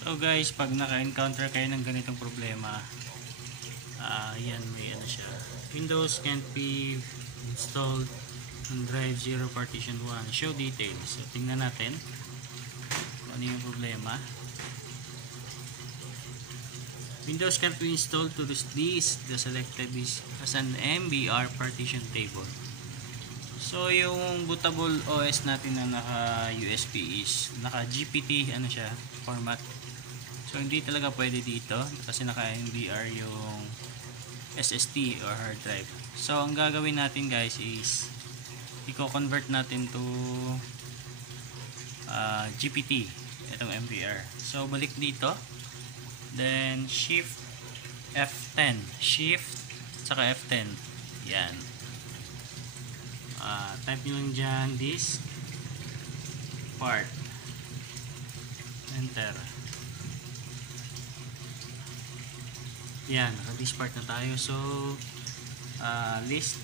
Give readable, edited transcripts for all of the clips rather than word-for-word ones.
So guys, pag naka-encounter kayo ng ganitong problema, yan, may ano siya. Windows can't be installed on drive 0 partition 1. Show details. So tingnan natin kung ano yung problema. Windows can't be installed to this disk. The selected disk as an MBR partition table. So yung bootable OS natin na naka USB is naka GPT ano siya, format. So hindi talaga pwede dito kasi naka MBR yung SSD or hard drive. So ang gagawin natin guys is i-convert natin to GPT, itong MBR. So balik dito, then shift F10, shift saka F10, yan. Type nyo lang dyan disk part, enter. Yan, naka-disk part na tayo. So list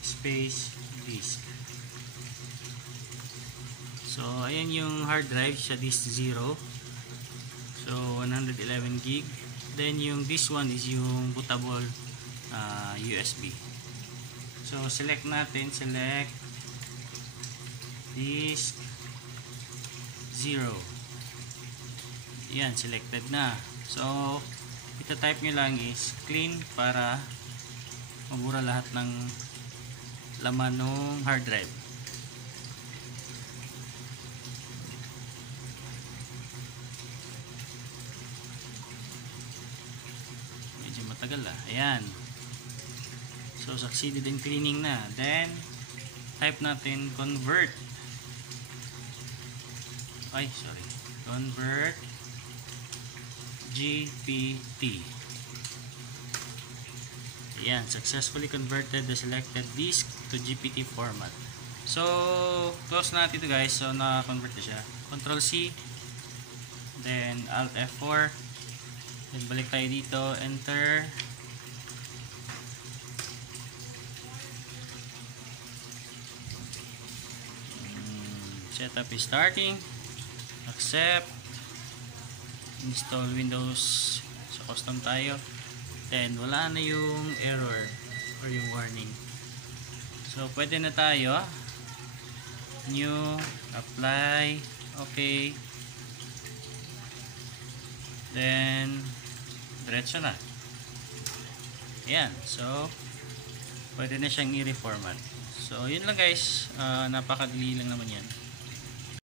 space disk. So ayan yung hard drive sa disk 0. So 111 gig. Then yung this one is yung bootable USB. So select natin, select disk 0. Yan, selected na. So ito type nyo lang is clean para mabura lahat ng laman ng hard drive. Medyo matagal ayan. So succeeded in cleaning na. Then type natin convert. Convert GPT. Ayan, successfully converted the selected disk to GPT format. So close natin ito guys. So na-convert na siya. Control C, then Alt F4, then balik tayo dito, enter. Setup is starting. Accept. Install Windows. So custom tayo. Then wala na yung error or yung warning. So pwede na tayo. New, apply, okay. Then diretso na. Ayan. So pwede na siyang i-reformat. So yun lang guys. Napakadali lang naman yan.